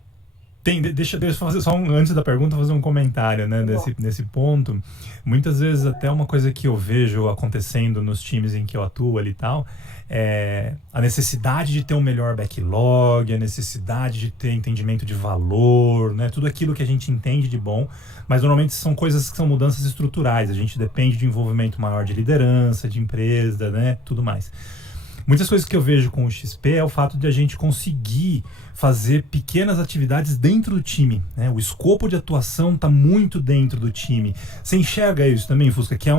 Deixa eu fazer só antes da pergunta, fazer um comentário, né, nesse ponto. Muitas vezes até uma coisa que eu vejo acontecendo nos times em que eu atuo ali e tal, é a necessidade de ter um melhor backlog, a necessidade de ter entendimento de valor, né, tudo aquilo que a gente entende de bom, mas normalmente são coisas que são mudanças estruturais, a gente depende de envolvimento maior de liderança, de empresa, né, tudo mais. Muitas coisas que eu vejo com o XP é o fato de a gente conseguir fazer pequenas atividades dentro do time, né? O escopo de atuação está muito dentro do time. Você enxerga isso também, Fusca, que é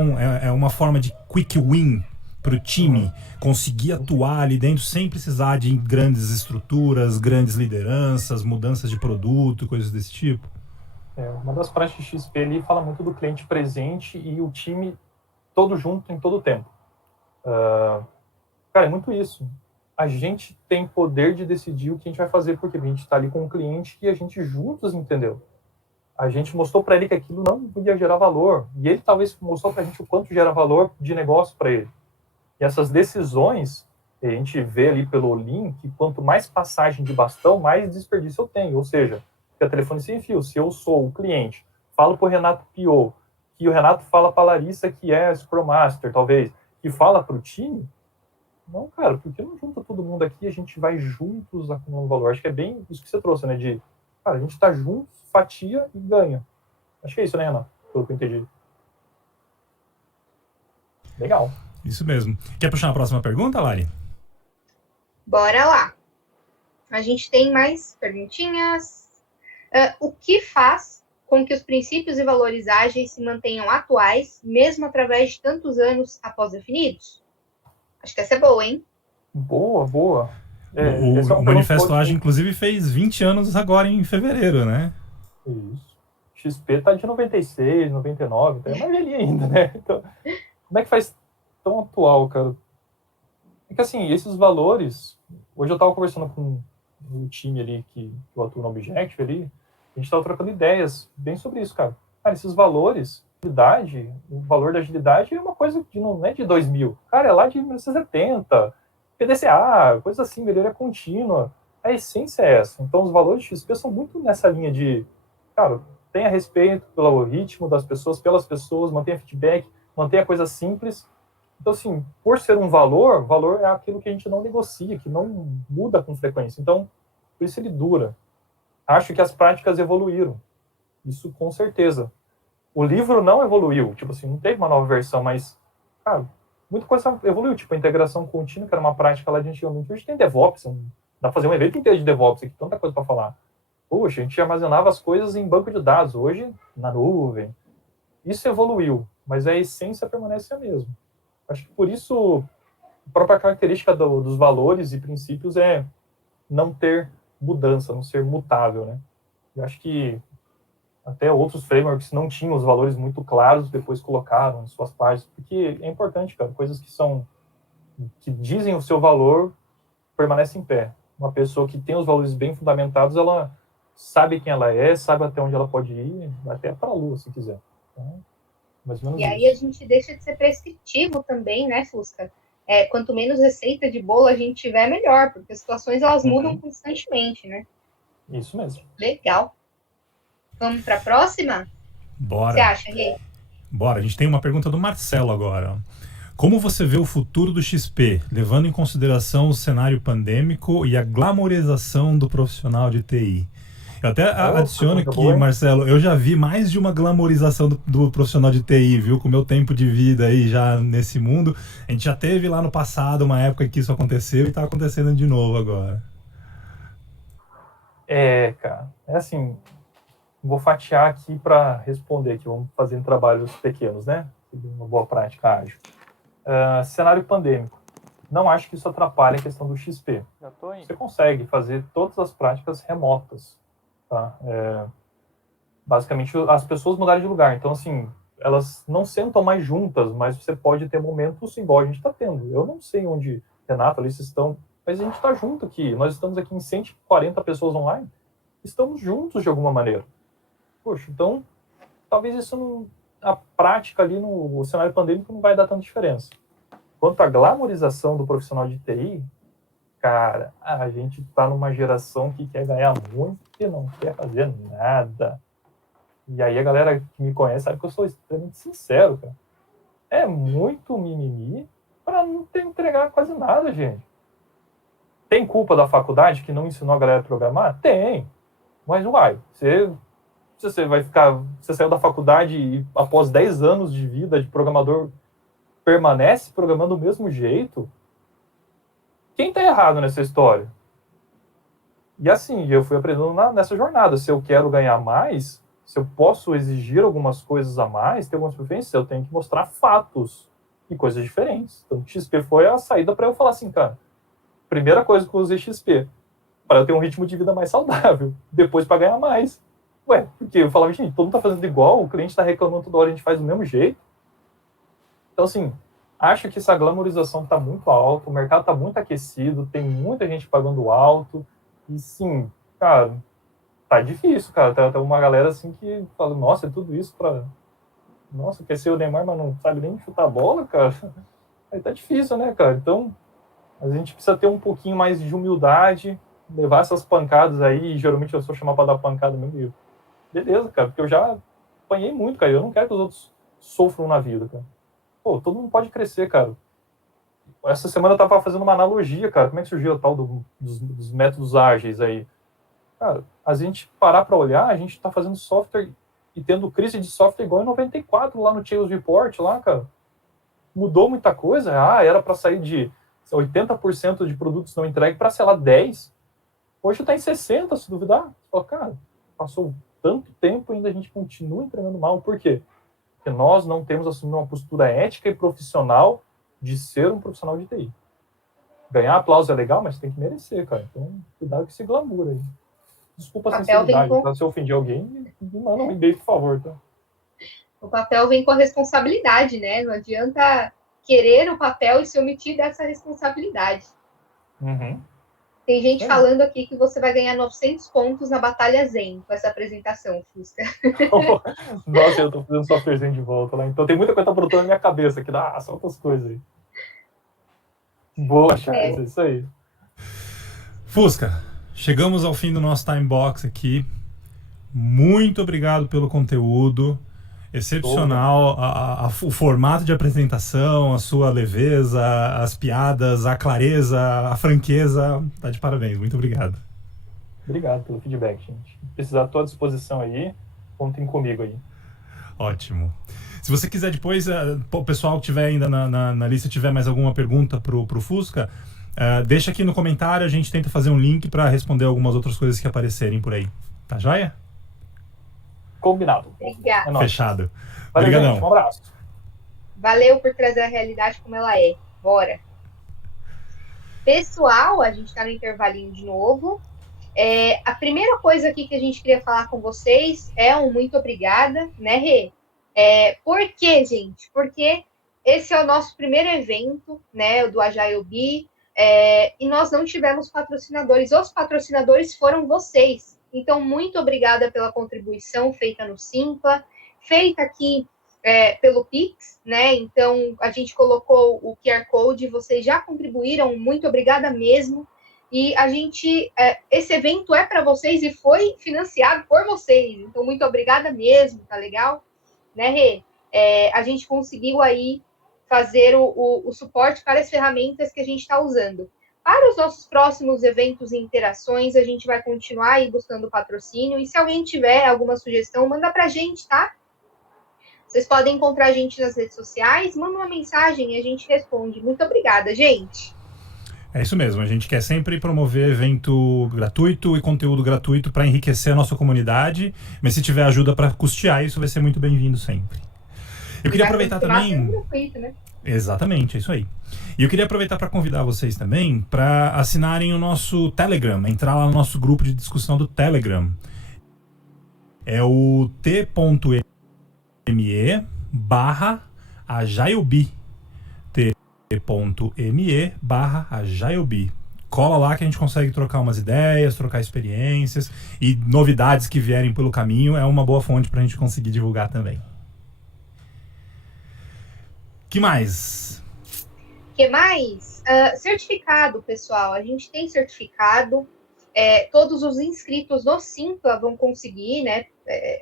uma forma de quick win para o time conseguir atuar ali dentro sem precisar de grandes estruturas, grandes lideranças, mudanças de produto, coisas desse tipo? Uma das práticas de XP ali fala muito do cliente presente e o time todo junto em todo o tempo. Cara, é muito isso. A gente tem poder de decidir o que a gente vai fazer, porque a gente está ali com o cliente e a gente juntos entendeu. A gente mostrou para ele que aquilo não podia gerar valor. E ele talvez mostrou para a gente o quanto gera valor de negócio para ele. E essas decisões, a gente vê ali pelo Lean, que quanto mais passagem de bastão, mais desperdício eu tenho. Ou seja, fica telefone sem fio. Se eu sou o cliente, falo para o Renato PO, que o Renato fala para a Larissa, que é Scrum Master, talvez, que fala para o time, Não, cara, por que não junta todo mundo aqui e a gente vai juntos acumulando valor? Acho que é bem isso que você trouxe, né? De, cara, a gente tá juntos, fatia e ganha. Acho que é isso, né, Renan? Pelo que eu entendi. Legal. Isso mesmo. Quer puxar a próxima pergunta, Lari? Bora lá. A gente tem mais perguntinhas. O que faz com que os princípios e valores ágeis se mantenham atuais, mesmo através de tantos anos após definidos? Acho que essa é boa, hein? Boa, boa. O Manifesto Ágil, inclusive, fez 20 anos agora em fevereiro, né? Isso. XP tá de 96, 99, então é mais velhinho ainda, né? Então, como é que faz tão atual, cara? É que assim, esses valores... Hoje eu tava conversando com o time ali que eu atuo no Objective ali, a gente tava trocando ideias bem sobre isso, cara. Cara, esses valores, agilidade, o valor da agilidade é uma coisa que não é de 2000. Cara, é lá de 1970, PDCA, coisa assim, melhoria contínua. A essência é essa. Então, os valores de XP são muito nessa linha de, cara, tenha respeito pelo ritmo das pessoas, pelas pessoas, mantenha feedback, mantenha a coisa simples. Então, assim, por ser um valor é aquilo que a gente não negocia, que não muda com frequência. Então, por isso ele dura. Acho que as práticas evoluíram. Isso com certeza. O livro não evoluiu. Tipo assim, não teve uma nova versão, mas, cara, muita coisa evoluiu. Tipo, a integração contínua, que era uma prática lá de antigamente. Hoje tem DevOps. Dá pra fazer um evento inteiro de DevOps aqui, tanta coisa para falar. Poxa, a gente armazenava as coisas em banco de dados. Hoje, na nuvem. Isso evoluiu, mas a essência permanece a mesma. Acho que por isso a própria característica dos valores e princípios é não ter mudança, não ser mutável, né? Eu acho que até outros frameworks não tinham os valores muito claros, depois colocaram em suas páginas, porque é importante, cara, coisas que dizem o seu valor permanecem em pé. Uma pessoa que tem os valores bem fundamentados, ela sabe quem ela é, sabe até onde ela pode ir, até para a lua, se quiser. Então, mais ou menos e aí isso. a gente deixa de ser prescritivo também, né, Fusca? Quanto menos receita de bolo a gente tiver, melhor, porque as situações elas mudam constantemente, né? Isso mesmo. Legal. Vamos para a próxima? Bora. Você acha, Rê? Bora, a gente tem uma pergunta do Marcelo agora. Como você vê o futuro do XP, levando em consideração o cenário pandêmico e a glamorização do profissional de TI? Eu até adiciono aqui, Marcelo, eu já vi mais de uma glamorização do profissional de TI, viu? Com o meu tempo de vida aí já nesse mundo. A gente já teve lá no passado uma época que isso aconteceu e está acontecendo de novo agora. Cara, é assim, vou fatiar aqui para responder aqui, vamos fazer trabalhos pequenos, né? Uma boa prática ágil. Cenário pandêmico. Não acho que isso atrapalhe a questão do XP. Você consegue fazer todas as práticas remotas. Tá? Basicamente, as pessoas mudaram de lugar. Então, assim, elas não sentam mais juntas, mas você pode ter momentos igual a gente está tendo. Eu não sei onde Renato, Alice estão, mas a gente está junto aqui. Nós estamos aqui em 140 pessoas online. Estamos juntos de alguma maneira. Poxa, então, talvez isso não... A prática ali no cenário pandêmico não vai dar tanta diferença. Quanto à glamorização do profissional de TI, cara, a gente está numa geração que quer ganhar muito e não quer fazer nada. E aí a galera que me conhece sabe que eu sou extremamente sincero, cara. É muito mimimi para não ter entregar quase nada, gente. Tem culpa da faculdade que não ensinou a galera a programar? Tem. Mas, uai, você vai ficar... Você saiu da faculdade e após 10 anos de vida de programador permanece programando do mesmo jeito? Quem tá errado nessa história? E assim, eu fui aprendendo nessa jornada. Se eu quero ganhar mais, se eu posso exigir algumas coisas a mais, ter algumas preferências, eu tenho que mostrar fatos e coisas diferentes. Então, XP foi a saída para eu falar assim, cara, primeira coisa que eu usei XP, para eu ter um ritmo de vida mais saudável, depois para ganhar mais. Ué, porque eu falava, gente, todo mundo tá fazendo igual, o cliente tá reclamando toda hora, a gente faz do mesmo jeito. Então, assim, acho que essa glamorização tá muito alta, o mercado tá muito aquecido, tem muita gente pagando alto, e sim, cara, tá difícil, cara. Tem uma galera assim que fala, nossa, é tudo isso pra... Nossa, quer ser o Neymar, mas não sabe nem chutar a bola, cara. Aí tá difícil, né, cara? Então, a gente precisa ter um pouquinho mais de humildade, levar essas pancadas aí, e geralmente eu sou chamado pra dar pancada mesmo. E beleza, cara, porque eu já apanhei muito, cara. Eu não quero que os outros sofram na vida, cara. Pô, todo mundo pode crescer, cara. essa semana eu estava fazendo uma analogia, cara, como é que surgiu o tal dos métodos ágeis aí? Cara, a gente parar para olhar, a gente está fazendo software e tendo crise de software igual em 94 lá no Tails Report, lá, cara. Mudou muita coisa. Era para sair de 80% de produtos não entregues para, sei lá, 10%. Hoje está em 60%, se duvidar. Você fala, cara, passou tanto tempo e ainda a gente continua entregando mal. Por quê? Porque nós não temos assumido uma postura ética e profissional de ser um profissional de TI. Ganhar aplauso é legal, mas tem que merecer, cara. Então, cuidado com esse glamour aí. Desculpa a sinceridade, tá? Se eu ofendi alguém, me manda um e-mail, por favor, tá? O papel vem com a responsabilidade, né? Não adianta querer o papel e se omitir dessa responsabilidade. Uhum. Tem gente falando aqui que você vai ganhar 900 pontos na Batalha Zen com essa apresentação, Fusca. Nossa, eu tô fazendo softwarezinho de volta lá. Então tem muita coisa que tá brotando na minha cabeça aqui. Só outras coisas aí. Boa, Charles, isso aí. Fusca, chegamos ao fim do nosso time box aqui. Muito obrigado pelo conteúdo. Excepcional o formato de apresentação, a sua leveza, as piadas, a clareza, a franqueza. Tá de parabéns, muito obrigado. Obrigado pelo feedback, gente. Se precisar, estou à disposição aí. Contem comigo aí. Ótimo. Se você quiser depois, o pessoal que tiver ainda na lista, tiver mais alguma pergunta pro Fusca, deixa aqui no comentário, a gente tenta fazer um link para responder algumas outras coisas que aparecerem por aí. Tá joia? Combinado. Obrigada. É Fechado. Valeu, Obrigadão. gente. Um abraço. Valeu por trazer a realidade como ela é. Bora. Pessoal, a gente está no intervalinho de novo. A primeira coisa aqui que a gente queria falar com vocês é um muito obrigada, né, Rê? Por quê, gente? Porque esse é o nosso primeiro evento, né, do Agile Bee, e nós não tivemos patrocinadores. Os patrocinadores foram vocês. Então, muito obrigada pela contribuição feita no Simpla, feita aqui pelo Pix, né? Então, a gente colocou o QR Code, vocês já contribuíram, muito obrigada mesmo. E a gente, esse evento é para vocês e foi financiado por vocês. Então, muito obrigada mesmo, tá legal? Né, Rê? A gente conseguiu aí fazer o suporte para as ferramentas que a gente está usando. Para os nossos próximos eventos e interações, a gente vai continuar aí buscando patrocínio. E se alguém tiver alguma sugestão, manda para a gente, tá? Vocês podem encontrar a gente nas redes sociais, manda uma mensagem e a gente responde. Muito obrigada, gente. É isso mesmo, a gente quer sempre promover evento gratuito e conteúdo gratuito para enriquecer a nossa comunidade, mas se tiver ajuda para custear isso, vai ser muito bem-vindo sempre. Eu queria aproveitar também... Gratuito, né? Exatamente, é isso aí. E eu queria aproveitar para convidar vocês também para assinarem o nosso Telegram, entrar lá no nosso grupo de discussão do Telegram. É o t.me/AgileBee. t.me/AgileBee. Cola lá que a gente consegue trocar umas ideias, trocar experiências e novidades que vierem pelo caminho. É uma boa fonte para a gente conseguir divulgar também. Que mais? Certificado, pessoal. A gente tem certificado. Todos os inscritos no Simpla vão conseguir, né?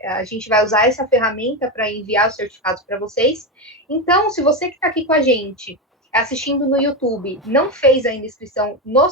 A gente vai usar essa ferramenta para enviar os certificados para vocês. Então, se você que está aqui com a gente, assistindo no YouTube, não fez ainda inscrição no